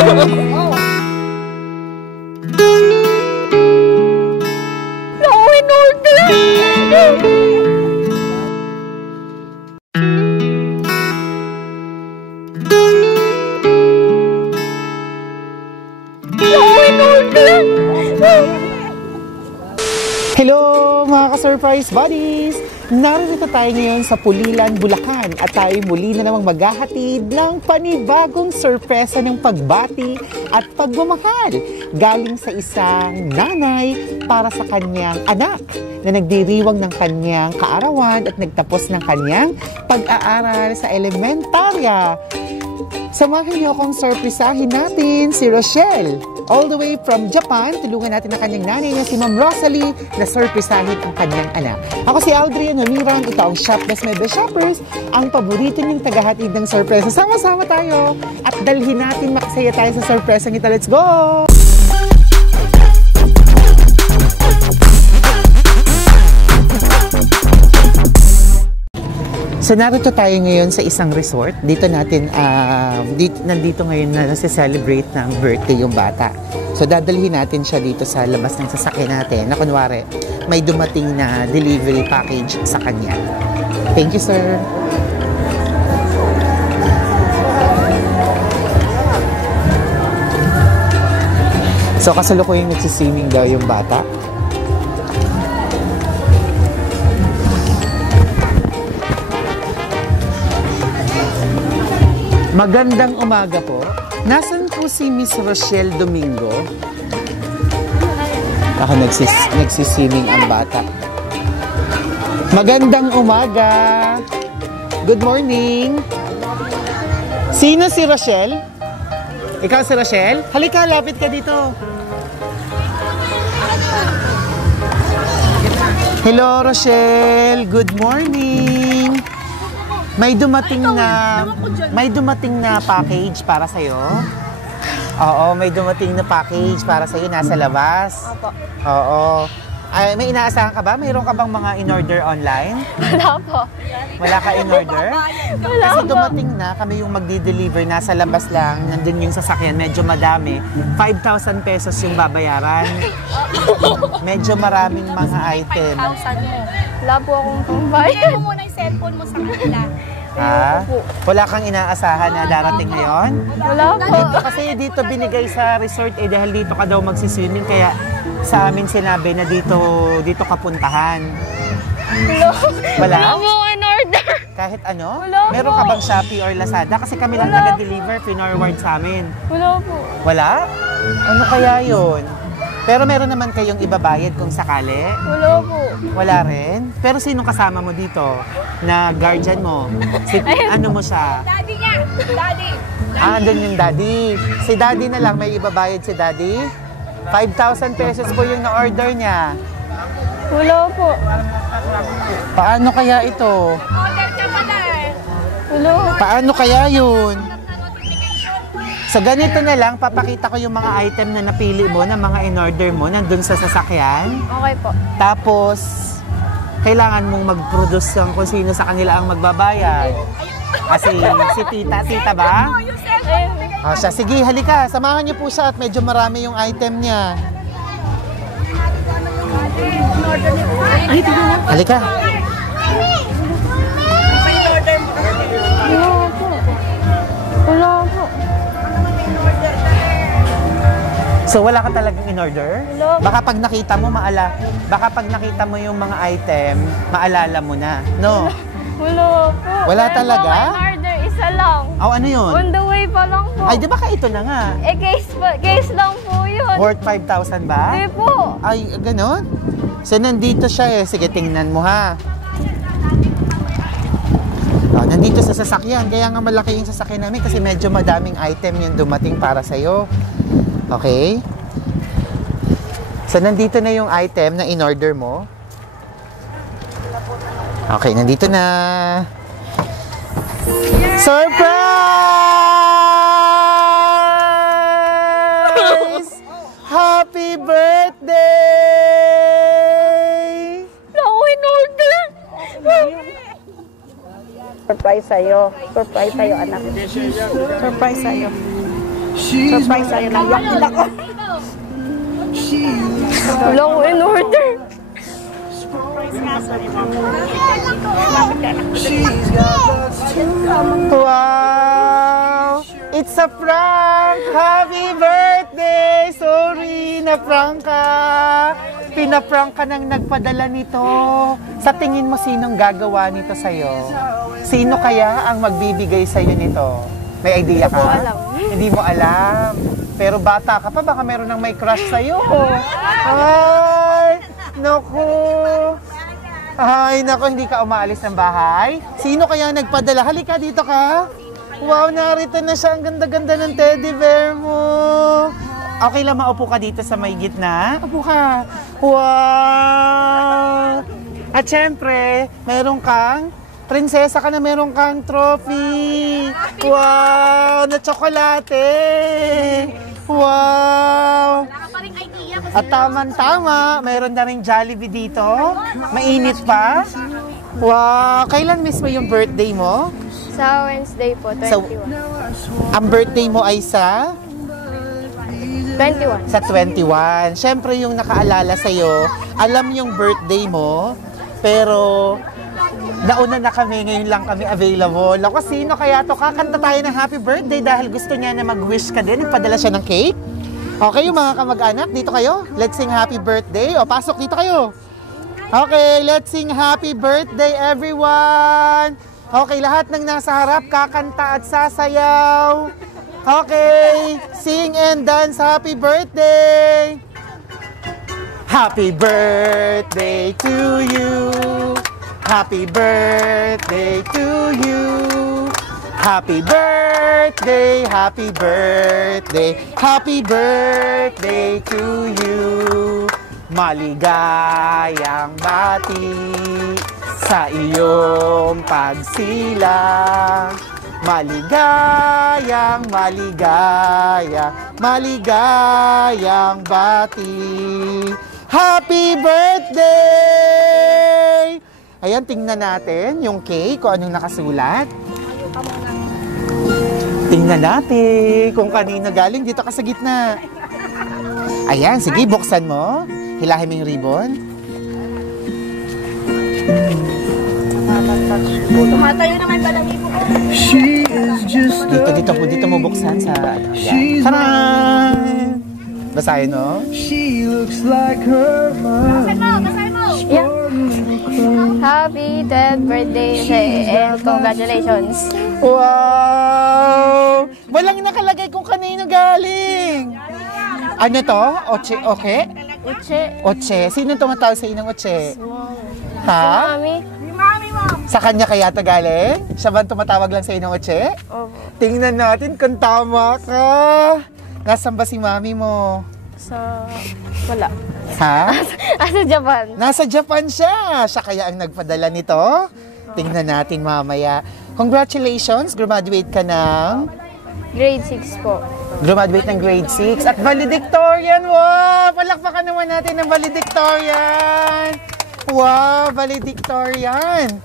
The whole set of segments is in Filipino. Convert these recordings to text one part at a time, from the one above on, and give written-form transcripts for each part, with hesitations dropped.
Hello mga ka-surprise buddies! Narito tayo ngayon sa Pulilan, Bulacan at tayo muli na namang maghahatid ng panibagong sorpresa ng pagbati at pagmamahal galing sa isang nanay para sa kanyang anak na nagdiriwang ng kanyang kaarawan at nagtapos ng kanyang pag-aaral sa elementarya. Samahan niyo akong sorpresahin natin si Rochelle. All the way from Japan, tulungan natin ang kanyang nanay na si Ma'am Rosalie na sorpresahin ang kanyang anak. Ako si Aldrian Humirang, ito ang Shopless My Best Shoppers, ang paborito niyong tagahatid ng sorpresa. Sama-sama tayo at dalhin natin makasaya tayo sa sorpresa nito. Let's go! So narito tayo ngayon sa isang resort. Dito natin, nandito ngayon na nasi-celebrate ng birthday yung bata. So dadalhin natin siya dito sa labas ng sasakyan natin na kunwari may dumating na delivery package sa kanya. Thank you, sir. So kasalukuyang nagsiswimming daw yung bata. Magandang umaga po. Nasaan po si Miss Rochelle Domingo? Ako nagsiswimming ang bata. Magandang umaga. Good morning. Sino si Rochelle? Ikaw si Rochelle? Halika, lapit ka dito. Hello, Rochelle. Good morning. May dumating na package para sa iyo. Oo, may dumating na package para sa iyo nasa labas. Opo. Oo. Ay, may inaasahan ka ba? Mayroon ka bang mga in-order online? Wala po. Wala ka in-order? Wala Kasi po. dumating na, kami yung magdi-deliver, nasa labas lang, nandun yung sasakyan, medyo madami. 5,000 pesos yung babayaran. Medyo maraming mga item. 5,000 mo. Wala po akong pambayad. Kaya mo muna yung cellphone mo sa kanila. Ha? Wala kang inaasahan na darating ngayon? Wala po. Kasi dito binigay sa resort dahil dito ka daw magsiswimming, kaya sa amin sinabi na dito ka puntahan. Wala? Wala po in order. Kahit ano? Wala po. Meron ka bang Shopee or Lazada? Kasi kami lang taga-deliver, pinorward sa amin. Wala po. Wala? Ano kaya yun? Pero meron naman kayong ibabayad kung sakali? Wala po. Wala rin? Pero sino kasama mo dito? Na guardian mo? Ano mo siya? Daddy niya! Daddy! Andun yung daddy. Si daddy na lang, may ibabayad si daddy? 5,000 pesos po yung na-order niya. Wala po. Paano kaya ito? Order ka pala eh! Wala. Paano kaya yun? Sa ganito na lang, papakita ko yung mga item na napili mo, na mga in-order mo, nandun sa sasakyan. Okay po. Tapos, kailangan mong mag-produce kung sino sa kanila ang magbabayad. Kasi si tita ba? O siya, sige, halika. Samahan niyo po siya at medyo marami yung item niya. Halika. Wala po. Wala po. So wala ka talagang in-order? Wala. Baka pag nakita mo yung mga item, maalala mo na. No? Wala po. Wala Meron talaga? po akong order, isa lang. Oh, ano yun? On the way pa lang po. Ay, di ba ka ito na nga? Eh, case lang po yun. Worth 5,000 ba? Hindi po. Ay, ganon? So, nandito siya eh. Sige, tingnan mo ha. Oh, nandito sa sasakyan. Kaya nga malaki yung sasakyan namin kasi medyo madaming item yung dumating para sa'yo. Okay? So, nandito na yung item na in-order mo. Okay, nandito na. Surprise! Happy birthday! Ako in-order. Surprise sa'yo. Surprise sa'yo, anak. Surprise sa'yo. Surprise sa'yo, naiyak din ako. Wala ko in order. Wow! It's a prank! Happy birthday! Sorry, na-prank ka. Pinaprank ka nang nagpadala nito. Sa tingin mo, sinong gagawa nito sa'yo? Sino kaya ang magbibigay sa'yo nito? May idea ka? Hindi ko alam. Hindi mo alam. Pero bata ka pa, baka meron nang may crush sa'yo. Ay! Naku! Ay, naku, hindi ka umaalis ng bahay? Sino kaya nagpadala? Halika, dito ka. Wow, narito na siya. Ang ganda-ganda ng teddy bear mo. Okay lang, maupo ka dito sa may gitna. Upo ka. Wow! At syempre, meron kang prinsesa ka na, meron kang trophy. Wow! Na tsokolate. Wow! At tamang-tama, mayroon na rin Jollibee dito. Mainit pa. Wow! Kailan mismo yung birthday mo? Sa Wednesday po, 21. Ang birthday mo ay sa? 21. Sa 21. Siyempre yung nakaalala sa'yo, alam yung birthday mo, pero nauna na kami, ngayon lang kami available. Ako, sino kaya to? Kakanta tayo ng happy birthday dahil gusto niya na mag-wish ka din. Nagpadala siya ng cake. Okay, yung mga kamag-anak, dito kayo. Let's sing happy birthday. O, pasok, dito kayo. Okay, let's sing happy birthday, everyone. Okay, lahat ng nasa harap, kakanta at sasayaw. Okay, sing and dance happy birthday. Happy birthday to you. Happy birthday to you. Happy birthday, happy birthday, happy birthday to you. Maligayang bati sa iyong pagsilang. Maligayang, maligayang bati. Happy birthday! Ayan, tingnan natin yung cake, kung anong nakasulat. Tingnan natin kung kanino galing. Dito ka sa gitna. Ayan, sige, buksan mo. Hilahin mo yung ribbon. Tumatayo naman balahibo ko. Dito mo buksan sa ano. Ayan. Taran! Basahin, no? Basahin mo. Yeah. Happy 10th birthday and congratulations. Wow! Walang nakalagay kung kanino galing. Ano to? Oche, okay? Uche. Oche. Sino tumatawag sa inang Oche? Ha? Mami. Mami mo. Sa kanya kaya ito galing? Siya ba tumatawag lang sa inang Oche? Opo. Tingnan natin kung tama ka. Nasaan ba si mami mo? Sa... Wala. Ha? Sa Japan. Nasa Japan siya. Siya kaya ang nagpadala nito? Tingnan natin mamaya. Congratulations, graduate ka ng... Grade 6 po. Graduate ng grade 6 at valedictorian. Wow! Palakpakan naman natin ng valedictorian. Wow, valedictorian.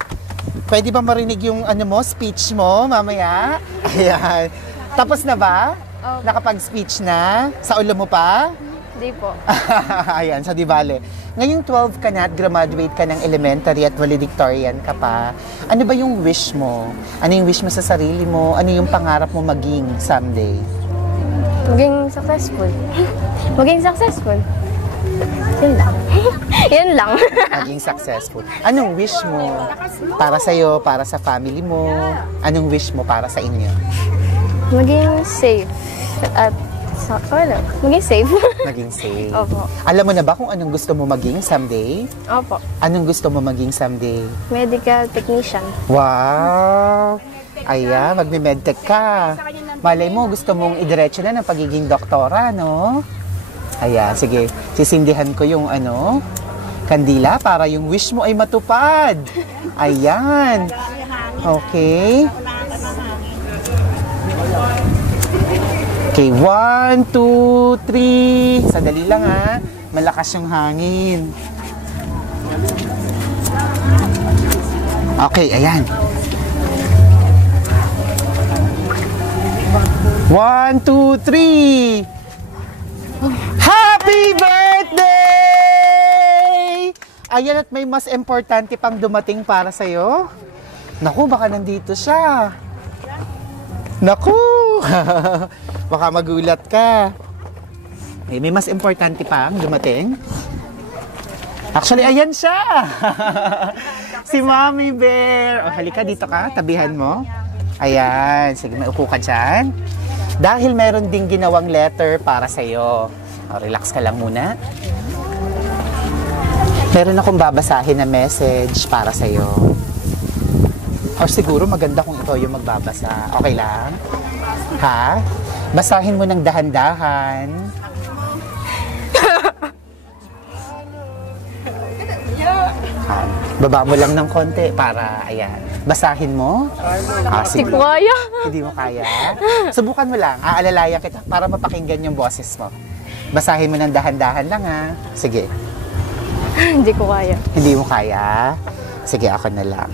Pwede ba marinig yung ano mo, speech mo mamaya? Ayan. Tapos na ba? Nakapag-speech na? Sa ulo mo pa? Hindi po. Ayan, so di bale. Ngayong 12 ka na at graduate ka ng elementary at valedictorian ka pa. Ano ba yung wish mo? Ano yung wish mo sa sarili mo? Ano yung pangarap mo maging someday? Maging successful. Maging successful. Yun lang. Yun lang. Maging successful. Anong wish mo para sa'yo, para sa family mo? Anong wish mo para sa inyo? Maging safe. At wala. Maging safe. Maging safe. Opo. Alam mo na ba kung anong gusto mo maging someday? Opo. Anong gusto mo maging someday? Medical technician. Wow! Ayan, magme-medtech ka. Malay mo, gusto mong idiretso na ng pagiging doktora, no? Ayan, sige. Sisindihan ko yung kandila para yung wish mo ay matupad. Ayan. Okay. Okay, 1, 2, 3. Sadali lang ha. Malakas yung hangin. Okay, ayan. 1, 2, 3. Happy birthday! Ayan, at may mas importante pang dumating para sa'yo. Naku, baka nandito siya. Naku! Baka magulat ka. May mas importante pang dumating. Actually, ayan siya! Si Mommy Bear. O, halika dito ka, tabihan mo. Ayan, sige, may upo ka dyan. Dahil meron ding ginawang letter para sa'yo. O, relax ka lang muna. Meron akong babasahin na message para sa'yo. O siguro maganda kung ito yung magbabasa. Okay lang? Ha? Basahin mo ng dahan-dahan. Baba mo lang ng konti para, ayan. Basahin mo. Hindi ko kaya. Hindi mo kaya? Subukan mo lang. Aalalayan kita para mapakinggan yung boses mo. Basahin mo ng dahan-dahan lang, ha? Sige. Hindi ko kaya. Hindi mo kaya? Sige, ako na lang.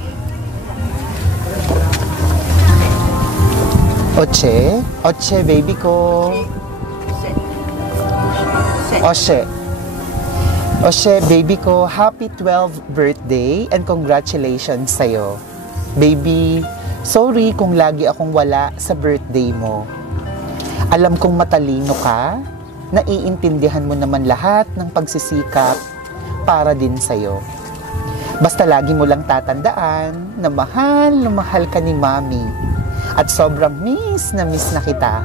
Oche? Oche, baby ko. Oche. Oche, baby ko, happy 12th birthday and congratulations sa'yo. Baby, sorry kung lagi akong wala sa birthday mo. Alam kong matalino ka, naiintindihan mo naman lahat ng pagsisikap para din sa'yo. Basta lagi mo lang tatandaan na mahal ka ni Mami at sobrang miss na kita.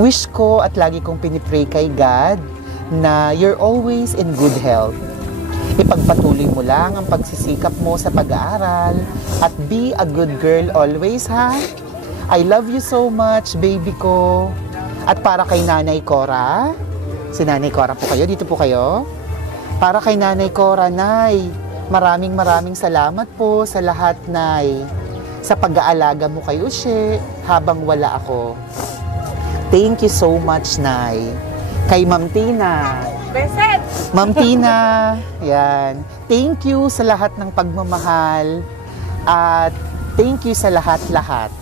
Wish ko at lagi kong pinipray kay God na you're always in good health. Ipagpatuloy mo lang ang pagsisikap mo sa pag-aaral at be a good girl always, ha? I love you so much, baby ko. At para kay Nanay Cora, si Nanay Cora po kayo, dito po kayo. Para kay Nanay Cora, Nay, maraming salamat po sa lahat, Nay. Sa pag-aalaga mo kay Ushe habang wala ako. Thank you so much, Nay. Kay Ma'am Tina. Beset! Ma'am Tina, yan. Thank you sa lahat ng pagmamahal at thank you sa lahat-lahat.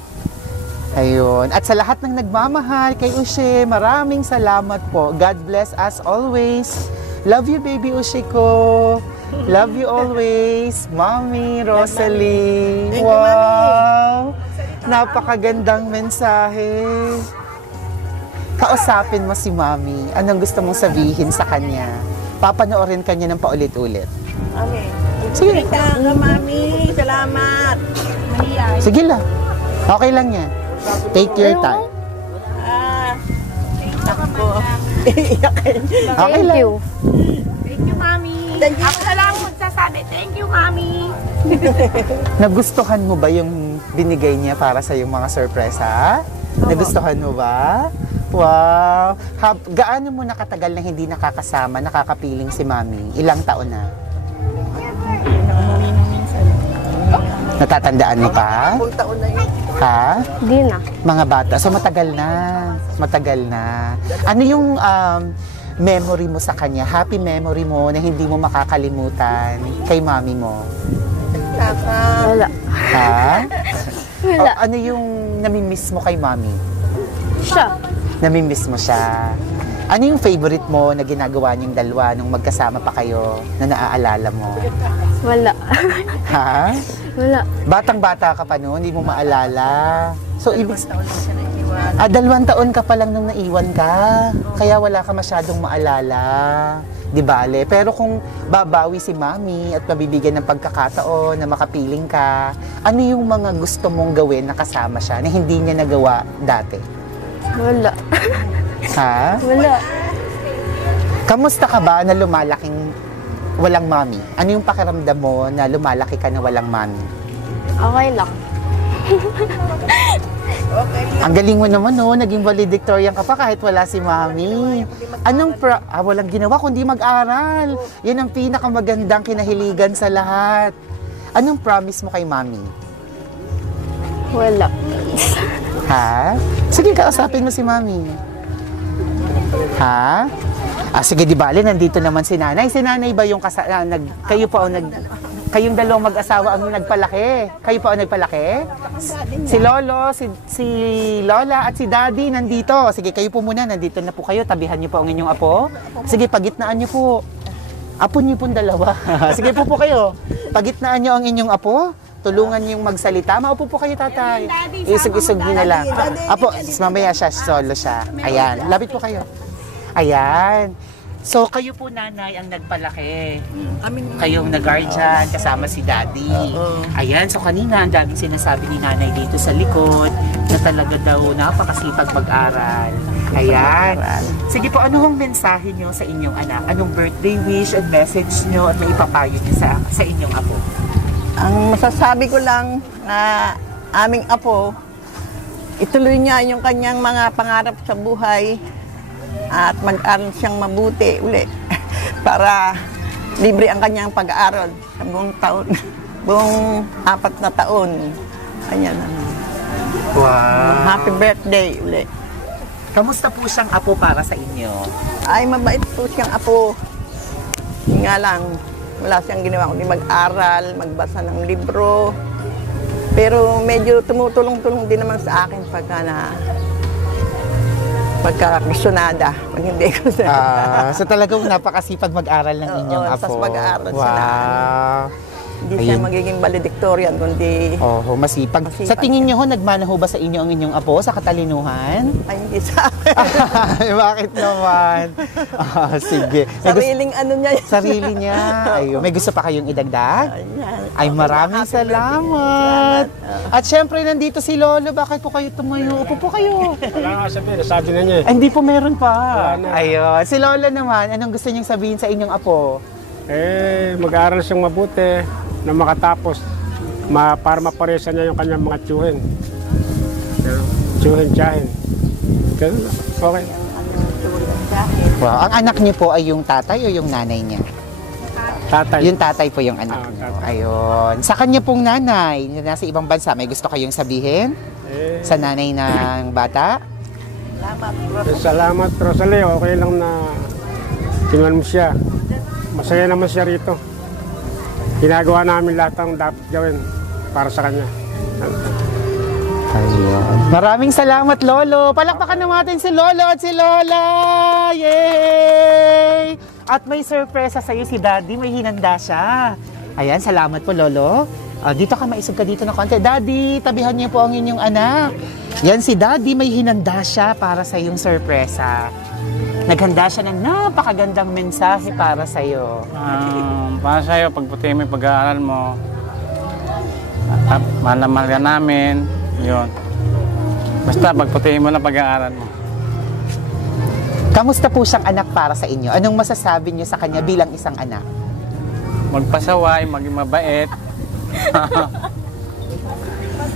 Ayun. At sa lahat ng nagmamahal kay Ushe, maraming salamat po. God bless us always. Love you, baby Ushe ko. Love you always. Mommy Rosalie. Wow! Napakagandang mensahe. Kausapin mo si Mami. Anong gusto mong sabihin sa kanya? Papanoorin kanya ng paulit-ulit. Okay. Sige. Ka, Mami. Salamat. Sige lang. Okay lang yan. Take your time. Ako. Okay Thank lang. you. Thank you, Mami. Ako na lang magsasabi. Thank you, Mami. Nagustuhan mo ba yung binigay niya para sa yung mga sorpresa? Nagustuhan mo ba? Wow! Gaano mo nakatagal na hindi nakakasama, nakakapiling si Mami? Ilang taon na? Natatandaan mo pa? Taon na yun. Ha? Hindi na. Mga bata. So matagal na. Matagal na. Ano yung memory mo sa kanya? Happy memory mo na hindi mo makakalimutan kay Mami mo? Wala. Ha? Wala. O, ano yung namimiss mo kay Mami? Siya. Namimiss mo siya. Ano yung favorite mo na ginagawa niyong dalawa nung magkasama pa kayo na naaalala mo? Wala. Ha? Wala. Batang-bata ka pa noon, hindi mo maalala. So, ibig 2 taon ka pa lang nung naiwan ka. Kaya wala ka masyadong maalala. Di bale? Pero kung babawi si Mami at mabibigyan ng pagkakataon na makapiling ka, ano yung mga gusto mong gawin na kasama siya na hindi niya nagawa dati? Wala. Ha? Wala. Kamusta ka ba na lumalaking walang Mami? Ano yung pakiramdam mo na lumalaki ka na walang Mami? Okay lang. Ang galing mo naman, no? Naging valedictorian ka pa kahit wala si Mami. Walang ginawa kundi mag-aral. Yan ang pinakamagandang kinahiligan sa lahat. Anong promise mo kay Mami? Wala. Ha? Sige, kausapin mo si Mami. Ha? Sige, di bale, nandito naman si Nanay. Si Nanay ba yung kayo po ang Kayong dalawang mag-asawa ang nagpalaki. Kayo po ang nagpalaki? Si Lolo, si Lola at si Daddy nandito. Sige, kayo po muna. Nandito na po kayo. Tabihan niyo po ang inyong apo. Sige, pagitnaan niyo po. Apo niyo pong dalawa. Sige po kayo. Pagitnaan niyo ang inyong apo. Tulungan niyong magsalita. Maupo po kayo, tatay. Isog-isog niyo na lang. Apo, mamaya siya, solo siya. Ayan, lapit po kayo. Ayan. So, kayo po, nanay, ang nagpalaki. Kayong nag-guardian, kasama si daddy. Ayan, so kanina, ang daming sinasabi ni nanay dito sa likod na talaga daw napakasipag mag-aral. Ayan. Sige po, ano hong mensahe nyo sa inyong anak? Anong birthday wish and message nyo at may ipapayo nyo sa inyong apo? Ang masasabi ko lang na aming apo, ituloy niya yung kanyang mga pangarap sa buhay at mag-aral siyang mabuti uli para libre ang kanyang pag-aaral sa buong taon, buong 4 na taon. Ayan. Wow. Happy birthday uli. Kamusta po siyang apo para sa inyo? Ay, mabait po siyang apo. Yun nga lang, wala siyang ginawa kundi mag-aral, magbasa ng libro. Pero medyo tumutulong-tulong din naman sa akin pagka gusto-nada, pag hindi ko So talagang napakasipag mag-aral ng inyong apo. Sas mag-aaral wow. siya Hindi siya magiging valedictorian, kundi masipag. Sa tingin niyo ho, nagmana ho ba sa inyo ang inyong apo sa katalinuhan? Ay, hindi sa akin. Bakit naman? Sige. Sariling ano niya. Sarili niya. Ayun. May gusto pa kayong idagdag? Ay, maraming salamat. At syempre, nandito si Lolo. Bakit po kayo tumayo? Upo po kayo. Wala nga sabihin, sabi na niya eh. Ay, hindi po meron pa. Ayun. Si Lolo naman, anong gusto niyong sabihin sa inyong apo? Mag-aaral siyang mabuti na makatapos para maparesan niya yung kanyang mga tsuhin. Tsuhin-tsahin. Okay. Wow. Ang anak niyo po ay yung tatay o yung nanay niya? Tatay. Yung tatay po yung anak niyo. Ayun. Sa kanya pong nanay, na nasa ibang bansa, may gusto kayong sabihin? Sa nanay ng bata? Salamat, Rosalie. Okay lang na kinuhan mo siya. Masaya naman siya rito. Ginagawa namin lahat ang dapat gawin para sa kanya. Ayun. Maraming salamat, Lolo. Palakpakan natin si Lolo at si Lola. Yay! At may sorpresa sa'yo si Daddy. May hinanda siya. Ayan, salamat po, Lolo. Dito ka, maisog ka dito na konti. Daddy, tabihan niyo po ang inyong anak. Yan si Daddy, may hinanda siya para sa iyong sorpresa. Naghanda siya ng napakagandang mensahe para sa iyo. Para sa iyo, pagputi mo yung pag-aaral mo, mahal na mahal ka namin, yun. Basta pagputi mo na pag-aaral mo. Kamusta po siyang anak para sa inyo? Anong masasabi niyo sa kanya bilang isang anak? Magpasaway, maging mabait.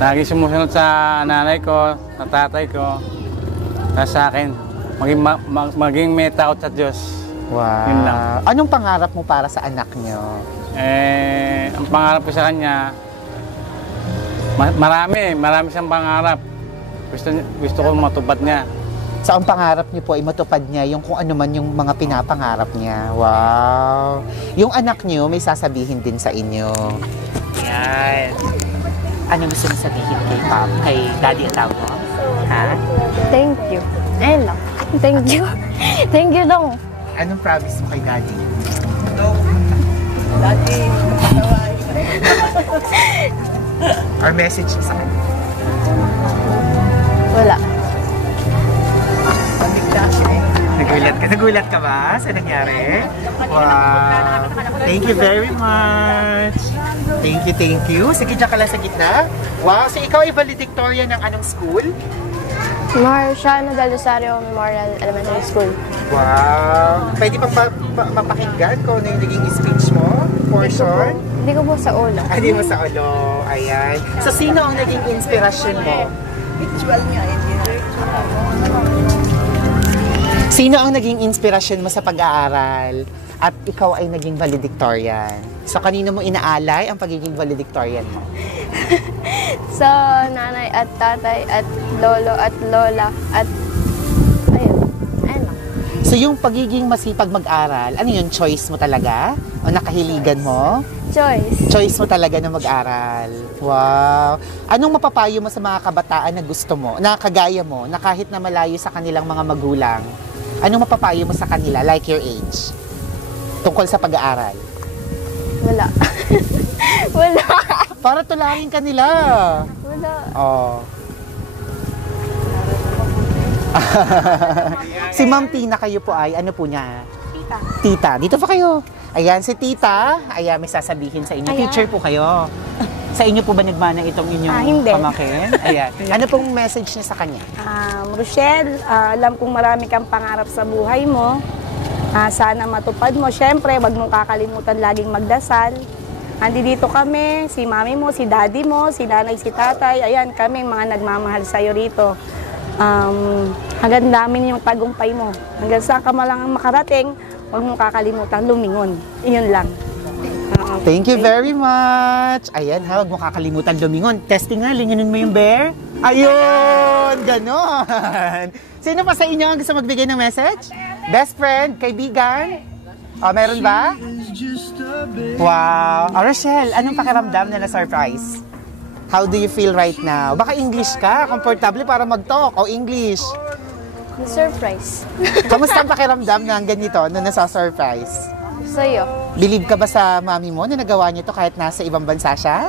Lagi sumusunod sa nanay ko, sa tatay ko, sa akin. Maging may takot sa Diyos. Wow. Yun lang. Anong pangarap mo para sa anak niyo? Ang pangarap ko sa kanya, marami siyang pangarap. Gusto ko matupad niya. So, ang pangarap niyo po ay matupad niya yung kung ano man yung mga pinapangarap niya. Wow. Yung anak niyo may sasabihin din sa inyo. Yan. Ano gusto mo sabihin kay Daddy at Tao mo? Ha? Thank you. Ayun lang. Thank you. Thank you daw. Anong promise mo kay Daddy? Daddy, Or message mo sa kanya? Wala. Nagulat ka ba sa nangyari? Wow. Thank you very much. Thank you. Sige, dyan ka lang sa gitna. Wow, so ikaw ay valedictorian ng anong school? Marciano del Rosario Memorial Elementary School. Wow. Pwede bang mapakinggan kung ano yung naging speech mo? Portion? Hindi ko po sa ulo. Hindi mo sa ulo. Ayan. So, sino ang naging inspirasyon mo? Sino ang naging inspirasyon mo sa pag-aaral at ikaw ay naging valedictorian? So, kanino mo inaalay ang pagiging valedictorian mo? Sa nanay at tatay at lolo at lola at ayun lang. So, yung pagiging masipag mag-aral, ano yun? Choice mo talaga? O nakahiligan mo? Choice. Choice mo talaga na mag-aral. Wow. Anong mapapayo mo sa mga kabataan na gusto mo, na kagaya mo, na kahit na malayo sa kanilang mga magulang, anong mapapayo mo sa kanila, like your age, tungkol sa pag-aaral? Wala. Wala. Para tulangin ka nila. Wala. Oh. Si Ma'am Tina, kayo po ay, ano po niya? Tita. Tita. Dito pa kayo. Ayan, si Tita. Ayan, may sasabihin sa inyo. Ayan. Teacher po kayo. Sa inyo po ba nagmana itong inyong Hindi. pamangkin? Ayan. Ano pong message niya sa kanya? Rochelle, alam kong marami kang pangarap sa buhay mo. Sana matupad mo. Siyempre, wag mong kakalimutan laging magdasal. Andi dito kami, si mami mo, si daddy mo, si nanay, si tatay. Ayan, kami mga nagmamahal sa'yo rito. Hanggang namin yung tagumpay mo. Hanggang saan ka malang makarating, wag mong kakalimutan lumingon. Iyon lang. Thank you very much. Ayan, huwag mo kakalimutan lumingon. Testing nga, lingunin mo yung bear. Ayun, ganon. Sino pa sa inyo ang gusto magbigay ng message? Best friend, kaibigan? O, meron ba? Wow. Rochelle, anong pakiramdam na na-surprise? How do you feel right now? Baka English ka, comfortable para mag-talk. O English. Surprise. Kamusta ang pakiramdam na ganito, na nasa-surprise? Sa'yo. Believe ka ba sa mami mo na nagawa niyo to kahit nasa ibang bansa siya?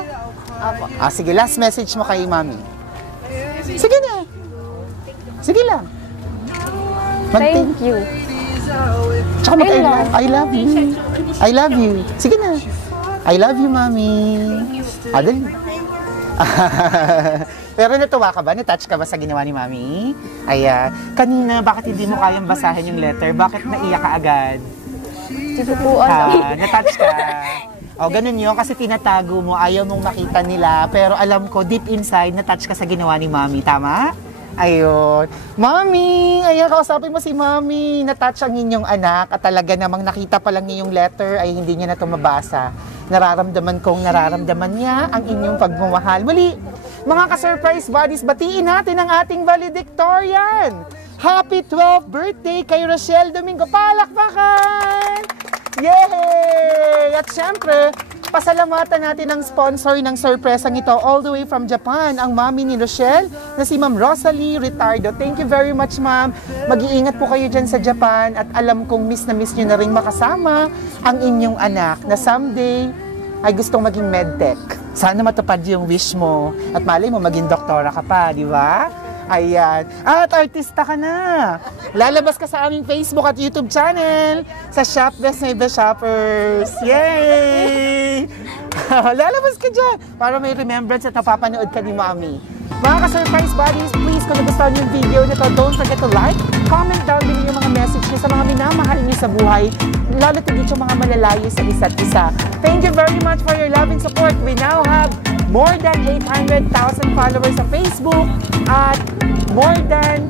Apo. Sige, last message mo kay mami. Sige na. Sige lang. Thank you. Tsaka I love you. I love you. Sige na. I love you, mami. Adal. Pero natuwa ka ba? Natouch ka ba sa ginawa ni mami? Ayan. Kanina, bakit hindi mo kayang basahin yung letter? Bakit naiyak ka agad? Hindi ko po alam. Natouch ka. O, ganun yun. Kasi tinatago mo, ayaw mong makita nila. Pero alam ko, deep inside, natouch ka sa ginawa ni mami. Tama? Ayun. Mami! Ayan, kausapin mo si mami. Natouch ang inyong anak at talaga namang nakita pa lang niya yung letter ay hindi niya na ito mabasa. Nararamdaman kong nararamdaman niya ang inyong pagmamahal. Muli, mga ka-surprise buddies, batiin natin ang ating valedictorian. Happy 12th birthday kay Rochelle Domingo. Palakpakan! Yay! At syempre, pasalamatan natin ang sponsor ng surpresang ito all the way from Japan, ang mami ni Rochelle na si Ma'am Rosalie Ritardo. Thank you very much, Ma'am. Mag-iingat po kayo dyan sa Japan at alam kong miss na miss nyo na rin makasama ang inyong anak na someday ay gustong maging medtech. Sana matupad yung wish mo at malay mo maging doktora ka pa, di ba? Ayan. At artista ka na. Lalabas ka sa aming Facebook at YouTube channel sa Shop Best Neighbor Shoppers. Yay! Lalabas ka dyan para may remembrance at napapanood ka ni Mami. Mga ka-surprise buddies, please kung nagustuhan yung video na to, don't forget to like, comment down below yung mga message niyo sa mga minamahal niyo sa buhay, lalo tigit yung mga malalayo sa isa't isa. Thank you very much for your love and support. We now have more than 800,000 followers sa Facebook at more than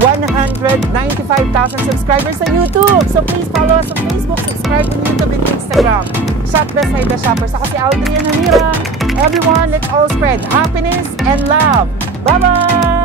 195,000 subscribers sa YouTube. So please follow us on Facebook, subscribe on YouTube and Instagram. Shop Best Neighbor Shoppers. Ako si Aldrian Hamira. Everyone, let's all spread happiness and love. Bye-bye!